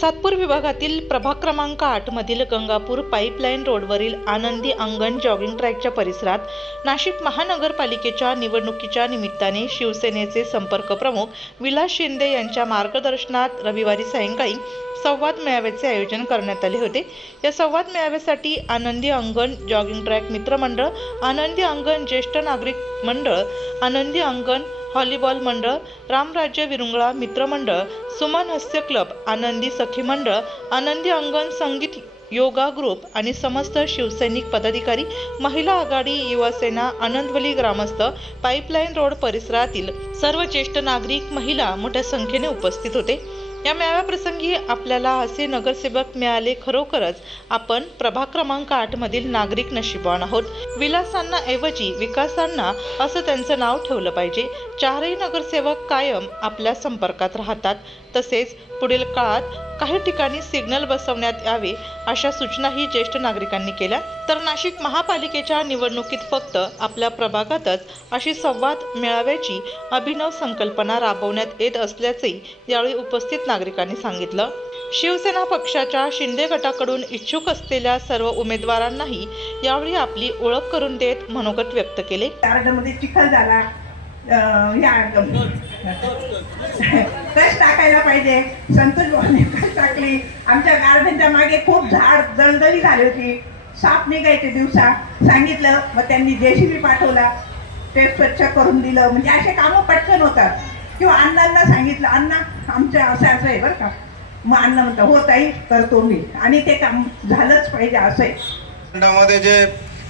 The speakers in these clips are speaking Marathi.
सातपूर विभागातील प्रभाग क्रमांक आठमधील गंगापूर पाईपलाईन रोडवरील आनंदी अंगण जॉगिंग ट्रॅकच्या परिसरात नाशिक महानगरपालिकेच्या निवडणुकीच्या निमित्ताने शिवसेनेचे संपर्क प्रमुख विलास शिंदे यांच्या मार्गदर्शनात रविवारी सायंकाळी संवाद मेळाव्याचे आयोजन करण्यात आले होते. या संवाद मेळाव्यासाठी आनंदी अंगण जॉगिंग ट्रॅक मित्रमंडळ आनंदी अंगण ज्येष्ठ नागरिक मंडळ आनंदी अंगण व्हॉलीबॉल मंडळ रामराज्य विरुंगळा मित्रमंडळ सुमन हास्य क्लब आनंदी सखी मंडळ आनंदी अंगण संगीत योगा ग्रुप आणि समस्त शिवसैनिक पदाधिकारी महिला आघाडी युवासेना आनंदवली ग्रामस्थ पाईपलाईन रोड परिसरातील सर्व ज्येष्ठ नागरिक महिला मोठ्या संख्येने उपस्थित होते. या मेळाव्याप्रसंगी आपल्याला असे नगरसेवक मिळाले खरोखरच. आपण प्रभाग क्रमांक आठ मधील नागरिक नशिबान आहोत. विलासांना ऐवजी विकासांना असं त्यांचं नाव ठेवलं पाहिजे. चारही नगरसेवक कायम आपल्या संपर्कात राहतात. तसेच पुढील काळात काही ठिकाणी सिग्नल बसवण्यात यावे अशा सूचनाही ज्येष्ठ नागरिकांनी केल्या. तर नाशिक महापालिकेच्या निवडणुकीत फक्त आपल्या प्रभागातच अशी संवाद मेळाव्याची अभिनव संकल्पना राबवण्यात येत असल्याचेही यावेळी उपस्थित नागरिकांनी सांगितलं. शिवसेना पक्षाच्या शिंदे गटाकडून इच्छुक असलेल्या सर्व उमेदवारांनाही यावेळी आपली ओळख करून देत मनोगत व्यक्त केले. चिखल झाला. अं, टाकायला पाहिजे. संतोष भाऊने कश टाकली. आमच्या गार्डनच्या मागे खूप झाड दळदळी झाली होती. साप निघायचे दिवसा. सांगितलं. मग त्यांनी जेसीबी पाठवला. ते स्वच्छ करून दिलं. म्हणजे असे कामं पटकन होतात. किंवा अण्णांना सांगितलं अण्णा आमचं असं असं आहे बरं का. मग अण्णा म्हणतं हो ताई करतो मी. आणि ते काम झालंच पाहिजे असं आहे. जे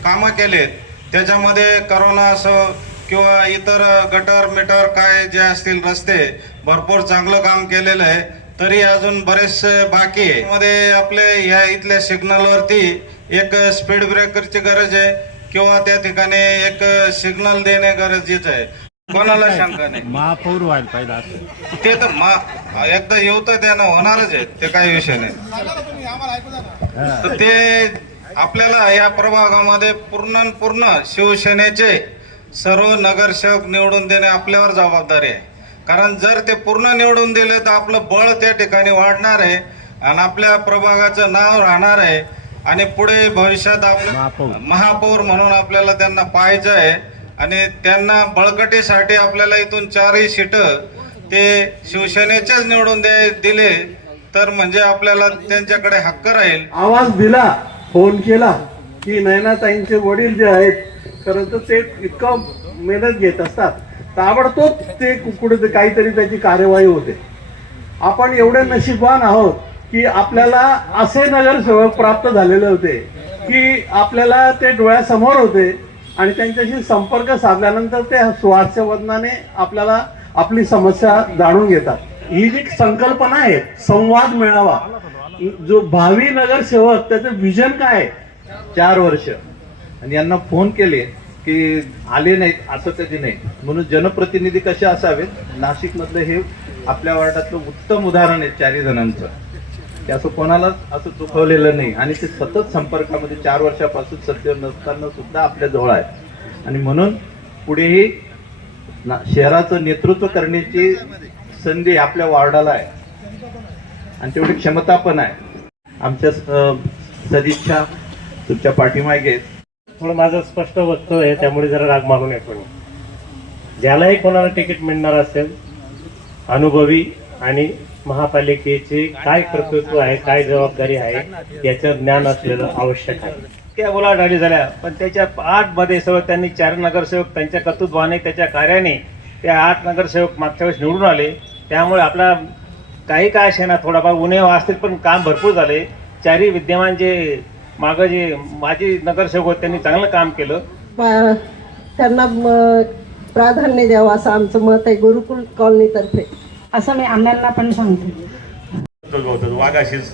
कामं केलेत त्याच्यामध्ये करोना असं किंवा इतर गटर मीटर काय जे असतील रस्ते भरपूर चांगलं काम केलेलं आहे तरी अजून बरेचसे बाकी आहे. मध्ये आपले ह्या इथल्या सिग्नलवरती एक स्पीड ब्रेकरची गरज आहे किंवा त्या ठिकाणी एक सिग्नल देणे गरजेचं आहे. कोणाला शंका नाही. महापौर व्हायला पाहिजे असं. ते तर मा एकदा येऊ तर त्यानं होणारच आहे. ते काही विषय नाही. तर ते आपल्याला या प्रभागामध्ये पूर्ण न पूर्ण शिवसेनेचे सर्व नगरसेवक निवडून देणे आपल्यावर जबाबदारी आहे. कारण जर ते पूर्ण निवडून दिले तर आपलं बळ त्या ठिकाणी वाढणार आहे आणि आपल्या प्रभागाचं नाव राहणार आहे. आणि पुढे भविष्यात आपलं महापौर. महापौर म्हणून आपल्याला त्यांना पाहायचं आहे. आणि त्यांना बळकटीसाठी आपल्याला इथून चारही सीटं ते शिवसेनेच्याच निवडून दे दिले तर म्हणजे आपल्याला त्यांच्याकडे हक्क राहील. आवाज दिला फोन केला की नयनाताईंचे वडील जे आहेत खरं तर ते इतकं मेहनत घेत असतात. ताबडतोब ते कुठे काहीतरी त्याची कार्यवाही होते. आपण एवढे नशीबवान आहोत की आपल्याला असे नगरसेवक प्राप्त झालेले होते की आपल्याला ते डोळ्यासमोर होते. आणि त्यांच्याशी संपर्क साधल्यानंतर ते सुहास्यवदनाने आपल्याला आपली समस्या जाणून घेतात. ही जी संकल्पना आहे संवाद मेळावा जो भावी नगरसेवक त्याचं विजन काय आहे? चार वर्ष. आणि यांना फोन केले की आले नाहीत असं कधी नाही. म्हणून जनप्रतिनिधी कसे असावेत? नाशिकमधलं हे आपल्या वार्डातलं उत्तम उदाहरण आहे चारही जणांचं. की असं कोणालाच असं चुकवलेलं नाही. आणि ते सतत संपर्कामध्ये चार वर्षापासून सत्य नसताना सुद्धा आपल्या जवळ आहे आणि म्हणून पुढेही ना- शहराचं नेतृत्व करण्याची संधी आपल्या वार्डाला आहे. आणि तेवढी क्षमता पण आहे. आमच्या सदिच्छा तुमच्या पाठीमागे थोडं माझं स्पष्ट वक्तव्य आहे त्यामुळे जरा राग मानू नये कोणी ज्यालाही कोणाला तिकीट मिळणार असेल अनुभवी आणि महापालिकेचे काय कर्तृत्व आहे काय जबाबदारी आहे याचं ज्ञान असलेलं आवश्यक आहे. त्या बोलाढाली झाल्या पण त्याच्या आठमध्ये सर्व त्यांनी चार नगरसेवक त्यांच्या कर्तृत्वाने त्याच्या कार्याने त्या आठ नगरसेवक मागच्या वेळेस निवडून आले. त्यामुळे आपला काही काय असे ना थोडाफार उणे असतील पण काम भरपूर झाले. चारही विद्यमान जे मागं जे माजी नगरसेवक होते त्यांनी चांगलं काम केलं. त्यांना प्राधान्य द्यावं असं आमचं मत आहे गुरुकुल कॉलनीतर्फे. असं मी आमदारांना पण सांगते. वाघाशीच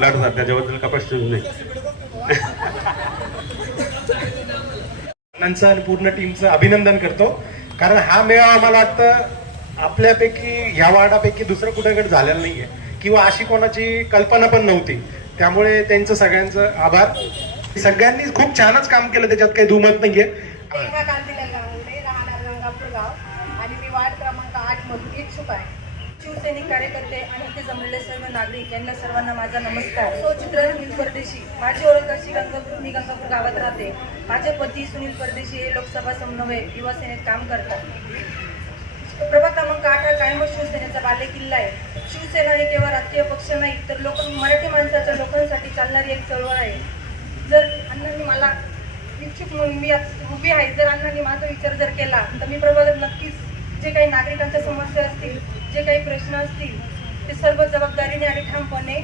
लढतात त्याच्याबद्दल का प्रश्न नाही. अण्णांचं आणि पूर्ण टीमचं अभिनंदन करतो. कारण हा मेळावा मला वाटतं आपल्यापैकी ह्या वार्डापैकी दुसरं कुठेकडे झालेलं नाहीये. किंवा अशी कोणाची कल्पना पण नव्हती. त्यामुळे त्यांचं सगळ्यांचं आभार. सगळ्यांनी खूप छानच काम केलं त्याच्यात काही दुमत नाहीये. इच्छुक आहे. शिवसैनिक कार्यकर्ते आणि इथे जमलेले सर्व नागरिक यांना सर्वांना माझा नमस्कार. सो चित्र सुनील परदेशी. माझी ओळख अशी गंगापूर मी गंगापूर गावात राहते. माझे पती सुनील परदेशी हे लोकसभा समन्वय युवा सेनेत काम करतात. प्रभाग क्रमांक आठ हा कायम शिवसेनेचा बालेकिल्ला आहे. शिवसेना हे केवळ राजकीय पक्ष नाही तर लोक मराठी माणसाच्या लोकांसाठी चालणारी एक चळवळ आहे. जर अण्णांनी मला इच्छुक म्हणून मी उभी आहे. जर अण्णांनी माझा विचार जर केला तर मी प्रभागात नक्कीच जे काही नागरिकांच्या समस्या असतील जे काही प्रश्न असतील ते सर्व जबाबदारीने आणि ठामपणे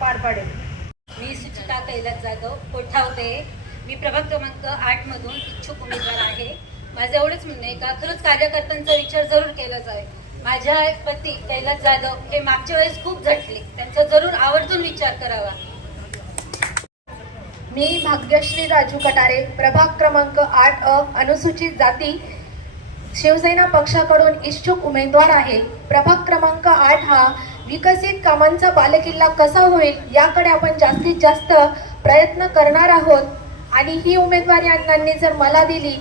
पार पाडेल. मी सुचिता कैलास जाधव कोठावते. मी प्रभाग क्रमांक आठ मधून इच्छुक उमेदवार आहे. माझं एवढंच म्हणणं आहे का खरंच कार्यकर्त्यांचा विचार जरूर केला जाईल. माझ्या पती कैलास जाधव हे मागच्या वेळेस खूप झटले. त्यांचा जरूर आवर्जून विचार करावा. मी भाग्यश्री राजू कटारे प्रभाग क्रमांक आठ अ अनुसूचित जाती शिवसेना पक्षाकडून इच्छुक उमेदवार आहे. प्रभाग क्रमांक आठ हा विकसित कामांचा बालेकिल्ला कसा होईल याकडे आपण जास्तीत जास्त प्रयत्न करणार आहोत. आणि ही उमेदवारी अण्णांनी जर मला दिली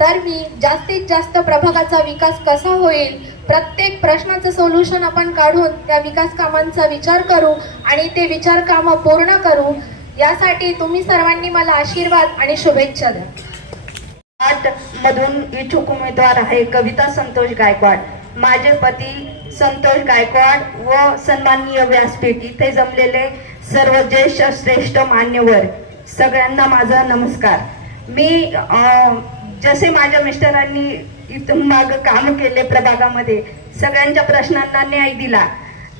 तर मी जास्तीत जास्त प्रभागाचा विकास कसा होईल? प्रत्येक प्रश्नाचं सोल्युशन आपण काढून त्या विकास कामांचा विचार करू आणि ते विचार कामं पूर्ण करू. यासाठी तुम्ही सर्वांनी मला आशीर्वाद आणि शुभेच्छा द्या. मधून इच्छुक उमेदवार आहे कविता संतोष गायकवाड. माझे पती संतोष गायकवाड व सन्माननीय व्यासपीठ. इथे जमलेले सर्व ज्येष्ठ श्रेष्ठ मान्यवर. सगळ्यांना माझा नमस्कार. मी जसे माझ्या मिस्टरांनी इथून माग काम केले प्रभागामध्ये सगळ्यांच्या प्रश्नांना न्याय दिला.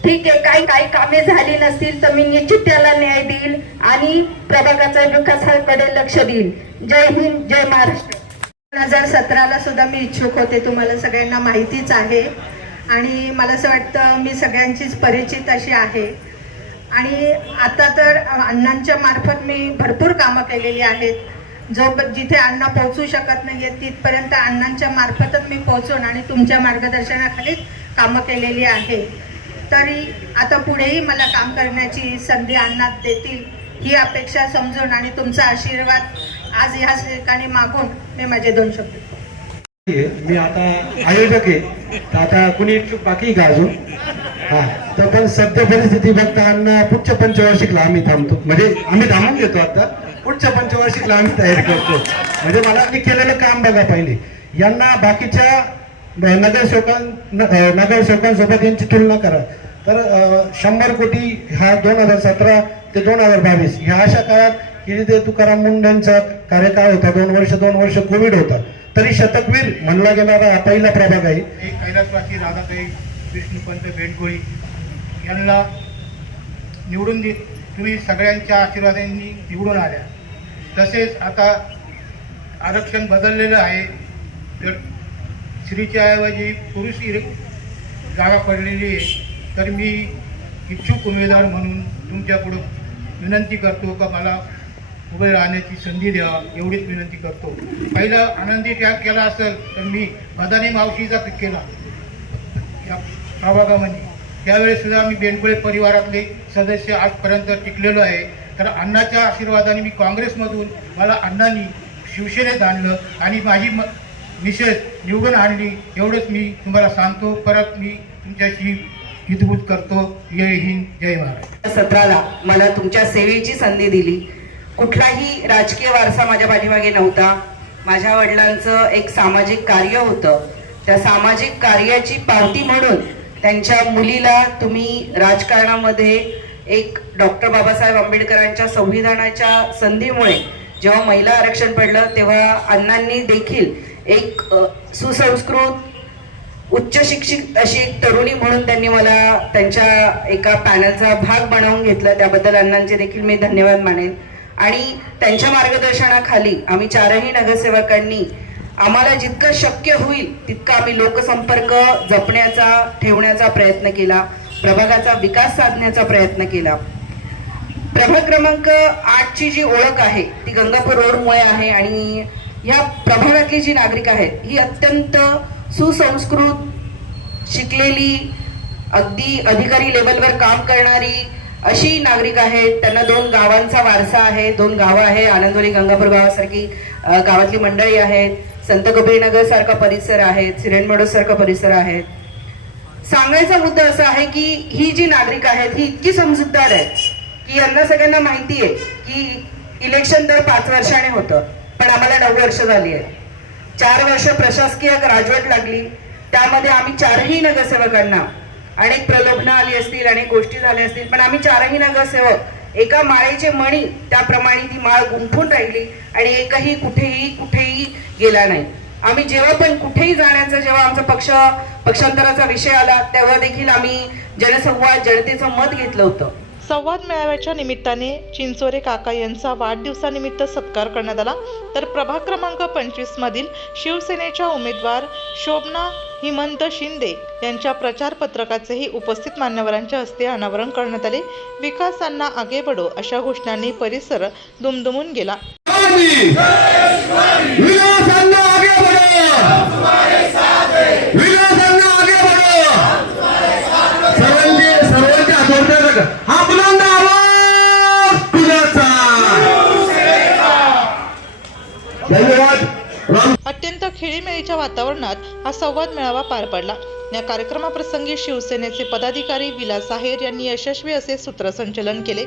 ठीक आहे काही काही कामे झाली नसतील तर मी निश्चित त्याला न्याय देईल आणि प्रभागाचा विकासाकडे लक्ष देईल. जय हिंद जय महाराष्ट्र. दोन हजार सतराला सुद्धा मी इच्छुक होते. तुम्हाला सगळ्यांना माहितीच आहे. आणि मला असं वाटतं मी सगळ्यांचीच परिचित अशी आहे. आणि आता तर अण्णांच्या मार्फत मी भरपूर कामं केलेली आहेत. जो जिथे अण्णा पोहोचू शकत नाही आहेत तिथपर्यंत अण्णांच्या मार्फतच मी पोहोचून आणि तुमच्या मार्गदर्शनाखालीच कामं केलेली आहे. तरी आता पुढेही मला काम करण्याची संधी अण्णा देतील ही अपेक्षा समजून आणि तुमचा आशीर्वाद आज ह्याच ठिकाणी मागून मी माझे दोन शब्द मी आता आयोजक आहे. तर आता कुणी इच्छुक बाकी का अजून? हा. तर पण सध्या परिस्थिती बघताना पुढच्या पंचवार्षिकला आम्ही थांबतो. म्हणजे आम्ही थांबून घेतो आता. पुढच्या पंचवार्षिकला आम्ही तयारी करतो. म्हणजे मला मी केलेलं काम बघा पहिले. यांना बाकीच्या नगरसेवकां नगरसेवकांसोबत यांची तुलना करा. तर शंभर कोटी हा दोन हजार सतरा ते दोन हजार बावीस ह्या अशा काळात की ते तुकाराम मुंडेंचा कार्यकाळ होता? दोन वर्ष दोन वर्ष कोविड होता. तरी शतकवीर म्हणला गेणारा हा पहिला प्रभाग आहे. कैलासवासी राधाताई विष्णुपंत बेंडगोळी यांना निवडून दे तुम्ही सगळ्यांच्या आशीर्वादांनी निवडून आल्या. तसेच आता आरक्षण बदललेलं आहे. तर स्त्रीच्या ऐवजी पुरुष जागा पडलेली आहे तर मी इच्छुक उमेदवार म्हणून तुमच्यापुढं विनंती करतो का? मला उभे राहण्याची संधी द्यावा एवढीच विनंती करतो. पहिला आनंदी त्याग केला असेल तर मी मदानी मावशीचा केला. या प्रभागामध्ये. त्यावेळेस सुद्धा मी बेनकुळे परिवारातले सदस्य आजपर्यंत टिकलेलो आहे. तर अण्णाच्या आशीर्वादाने मी काँग्रेसमधून मला अण्णांनी शिवसेनेत आणलं आणि माझी म मिसेस निवडून आणली एवढंच मी तुम्हाला सांगतो. परत मी तुमच्याशी हितभूत करतो. जय हिंद जय महाराज सत्राला मला तुमच्या सेवेची संधी दिली. कुठलाही राजकीय वारसा माझ्या पाठीमागे नव्हता. माझ्या वडिलांचं एक सामाजिक कार्य होतं. त्या सामाजिक कार्याची पावती म्हणून त्यांच्या मुलीला तुम्ही राजकारणामध्ये एक डॉक्टर बाबासाहेब आंबेडकरांच्या संविधानाच्या संधीमुळे जेव्हा महिला आरक्षण पडलं तेव्हा अण्णांनी देखील एक सुसंस्कृत उच्च शिक्षित अशी एक तरुणी म्हणून त्यांनी मला त्यांच्या एका पॅनलचा भाग बनवून घेतलं. त्याबद्दल अण्णांचे देखील मी धन्यवाद मानेन. आणि त्यांच्या मार्गदर्शनाखाली आम्ही चारही नगरसेवकांनी आम्हाला जितकं शक्य होईल तितका आम्ही लोकसंपर्क जपण्याचा ठेवण्याचा प्रयत्न केला प्रभागाचा विकास साधण्याचा प्रयत्न केला. प्रभाग क्रमांक आठची जी ओळख आहे ती गंगापूर रोडमुळे आहे आणि या प्रभागातली जी नागरिक आहेत ही अत्यंत सुसंस्कृत शिकलेली अगदी अधिकारी लेवलवर काम करणारी अशी नागरिक आहेत त्यांना दोन गावांचा वारसा आहे दोन गावं आहे आनंदवली गंगापूर गावासारखी गावातली मंडळी आहेत संत कबीरनगर सारखा परिसर आहे सिरेनमडो सारखा परिसर आहे. सांगायचा मुद्दा असा आहे की ही जी नागरिक आहेत ही इतकी समजूतदार आहेत की यांना सगळ्यांना माहिती आहे की इलेक्शन दर पाच वर्षाने होतं पण आम्हाला नऊ वर्ष झाली आहे चार वर्ष प्रशासकीय राजवट लागली त्यामध्ये आम्ही चारही नगरसेवकांना अनेक प्रलोभनं आली असतील अनेक गोष्टी झाल्या असतील पण आम्ही चारही नगरसेवक एका माळेचे मणी त्याप्रमाणे ती माळ गुंफून राहिली आणि एकही कुठेही कुठेही गेला नाही. आम्ही जेव्हा पण कुठेही जाण्याचा जेव्हा आमचा पक्ष पक्षांतराचा विषय आला तेव्हा देखील आम्ही जनसंवाद जनतेचं मत घेतलं होतं. संवाद मेळाव्याच्या निमित्ताने चिंचोरे काका यांचा वाढदिवसानिमित्त सत्कार करण्यात आला. तर प्रभाग क्रमांक पंचवीस मधील शिवसेनेच्या उमेदवार शोभना हिमंत शिंदे यांच्या प्रचार पत्रकाचेही उपस्थित मान्यवरांच्या हस्ते अनावरण करण्यात आले. विकासांना आगे बडो अशा घोषणांनी परिसर दुमदुमून गेला विकासांना आगे बढ़ो विकासांना आगे बढ़ो सर्वांचे सर्वांच्या हातोरत्या हा बुलंद आवाज कुणाचा धन्यवाद राम अत्यंत खेळीमेळीच्या वातावरणात हा संवाद मेळावा पार पडला. या कार्यक्रमाप्रसंगी शिवसेनेचे पदाधिकारी विलास आहेर यांनी यशस्वी असे सूत्रसंचलन केले.